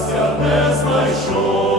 щастя не знайшов.